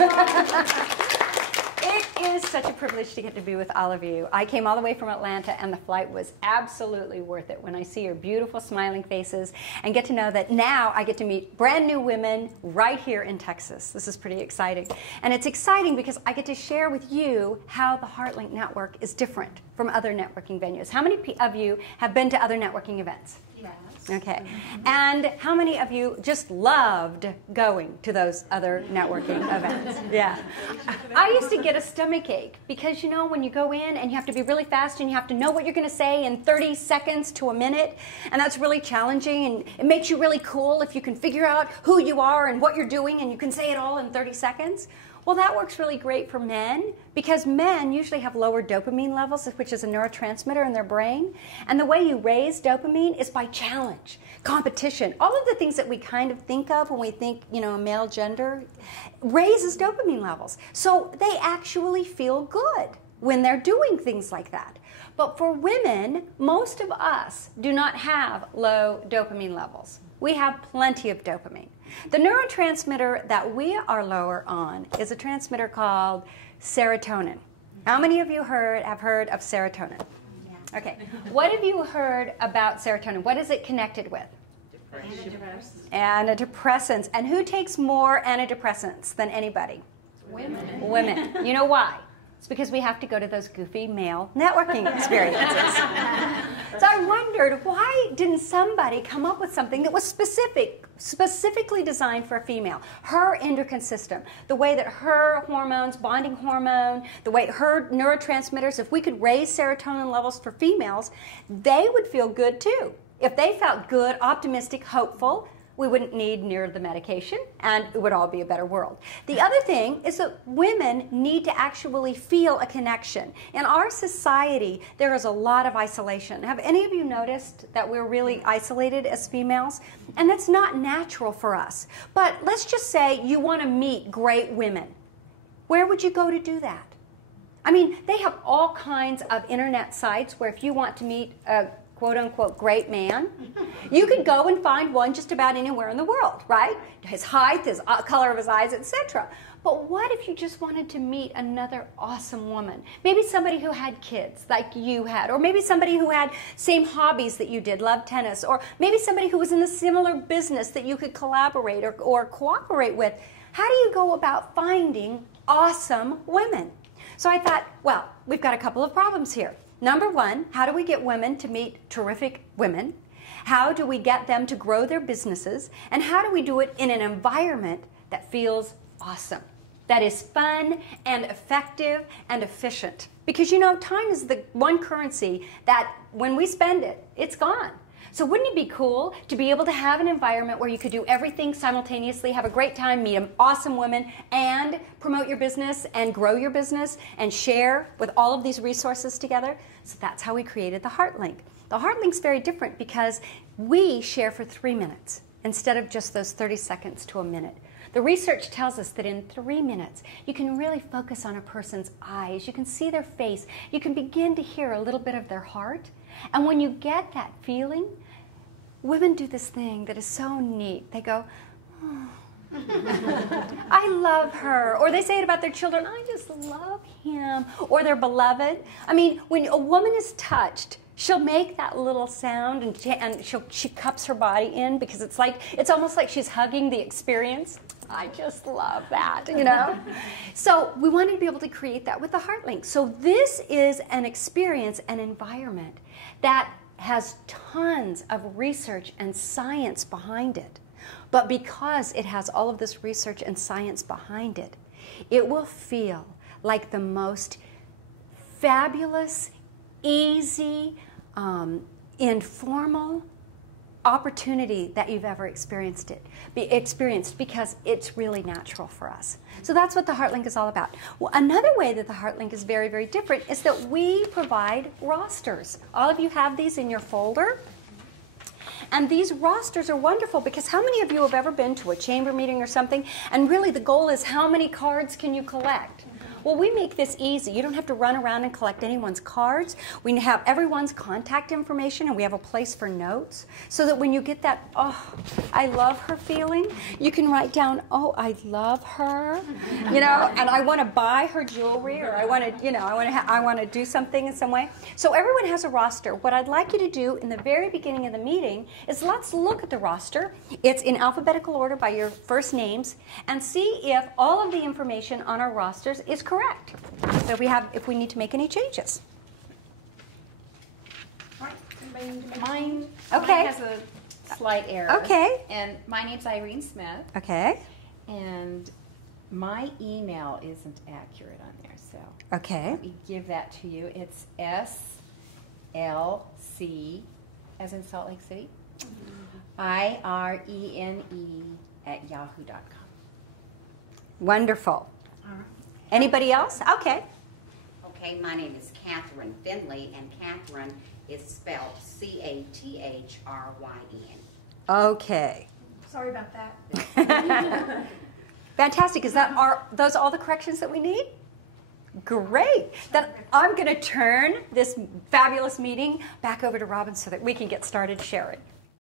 It is such a privilege to get to be with all of you. I came all the way from Atlanta, and the flight was absolutely worth it when I see your beautiful smiling faces and get to know that now I get to meet brand new women right here in Texas. This is pretty exciting. And it's exciting because I get to share with you how the HeartLink Network is different from other networking venues. How many of you have been to other networking events? Yes. Okay. And how many of you just loved going to those other networking events? Yeah. I used to get a stomach ache because, you know, when you go in and you have to be really fast and you have to know what you're going to say in 30 seconds to a minute, and that's really challenging, and it makes you really cool if you can figure out who you are and what you're doing and you can say it all in 30 seconds. Well, that works really great for men because men usually have lower dopamine levels, which is a neurotransmitter in their brain. And the way you raise dopamine is by challenge, competition. All of the things that we kind of think of when we think, you know, male gender raises dopamine levels. So they actually feel good when they're doing things like that. But for women, most of us do not have low dopamine levels. We have plenty of dopamine. The neurotransmitter that we are lower on is a transmitter called serotonin. How many of you have heard of serotonin? Yeah. Okay. What have you heard about serotonin? What is it connected with? Antidepressants. Antidepressants. And who takes more antidepressants than anybody? Women. Women. You know why? It's because we have to go to those goofy male networking experiences. So I wondered, why didn't somebody come up with something that was specifically designed for a female? Her endocrine system, the way that her hormones, bonding hormone, the way her neurotransmitters, if we could raise serotonin levels for females, they would feel good too. If they felt good, optimistic, hopeful, we wouldn't need near the medication, and it would all be a better world. The other thing is that women need to actually feel a connection. In our society, there is a lot of isolation. Have any of you noticed that we're really isolated as females? And that's not natural for us. But let's just say you want to meet great women. Where would you go to do that? I mean, they have all kinds of internet sites where if you want to meet a quote-unquote great man, you could go and find one just about anywhere in the world, right? His height, his color of his eyes, etc. But what if you just wanted to meet another awesome woman? Maybe somebody who had kids like you had, or maybe somebody who had same hobbies that you did, loved tennis, or maybe somebody who was in a similar business that you could collaborate or cooperate with. How do you go about finding awesome women? So I thought, well, we've got a couple of problems here. Number one, how do we get women to meet terrific women? How do we get them to grow their businesses? And how do we do it in an environment that feels awesome, that is fun and effective and efficient? Because, you know, time is the one currency that when we spend it, it's gone. So wouldn't it be cool to be able to have an environment where you could do everything simultaneously, have a great time, meet awesome women, and promote your business and grow your business and share with all of these resources together? So that's how we created the HeartLink. The HeartLink's very different because we share for 3 minutes instead of just those 30 seconds to a minute. The research tells us that in 3 minutes, you can really focus on a person's eyes. You can see their face. You can begin to hear a little bit of their heart. And when you get that feeling, women do this thing that is so neat. They go, oh, I love her. Or they say it about their children, I just love him. Or their beloved. I mean, when a woman is touched, she'll make that little sound and she cups her body in because it's almost like she's hugging the experience. I just love that, you know? So we wanted to be able to create that with the HeartLink. So this is an experience, an environment that has tons of research and science behind it. But because it has all of this research and science behind it, it will feel like the most fabulous, easy, informal opportunity that you've ever experienced because it's really natural for us. So that's what the HeartLink is all about. Well, another way that the HeartLink is very, very different is that we provide rosters. All of you have these in your folder. And these rosters are wonderful because how many of you have ever been to a chamber meeting or something and really the goal is how many cards can you collect? Well, we make this easy. You don't have to run around and collect anyone's cards. We have everyone's contact information, and we have a place for notes so that when you get that, oh, I love her feeling, you can write down, oh, I love her, you know, and I want to buy her jewelry, or I want to, you know, I want to do something in some way. So everyone has a roster. What I'd like you to do in the very beginning of the meeting is let's look at the roster. It's in alphabetical order by your first names, and see if all of the information on our rosters is correct. So if we need to make any changes. All right. Anybody need to make mine? Okay. Mine has a slight error. Okay. And my name's Irene Smith. Okay. And my email isn't accurate on there, so Okay. let me give that to you. It's SLC, as in Salt Lake City, IRENE@yahoo.com. Wonderful. All right. Anybody else? Okay. Okay, my name is Catherine Finley, and Catherine is spelled CATHRYN. Okay. Sorry about that. Fantastic. Are those all the corrections that we need? Great. Then I'm going to turn this fabulous meeting back over to Robin so that we can get started sharing.